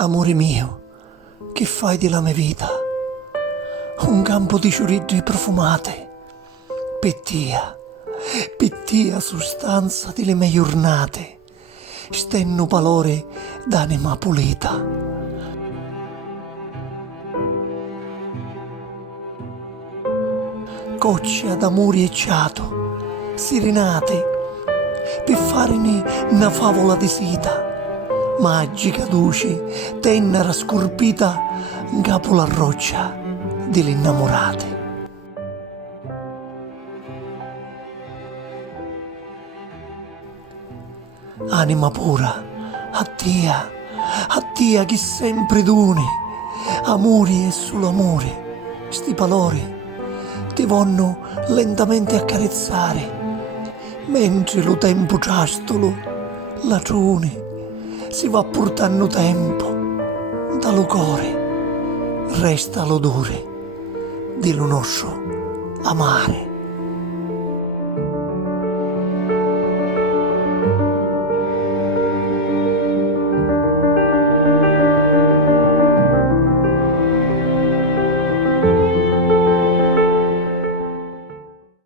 Amore mio, che fai della mia vita? Un campo di ciuriglie profumate, pettia sostanza delle mie giornate, stenno palore d'anima pulita. Goccia d'amore e ciato, serenate, per farne una favola di seta, magica duce, tenera scorpita, in capo la roccia delle innamorate. Anima pura, a Tia che sempre doni, amori e solo amore, sti palori ti vanno lentamente accarezzare, mentre lo tempo ciastolo, lagione, si va portando tempo, dallo cuore resta l'odore dello nostro amare.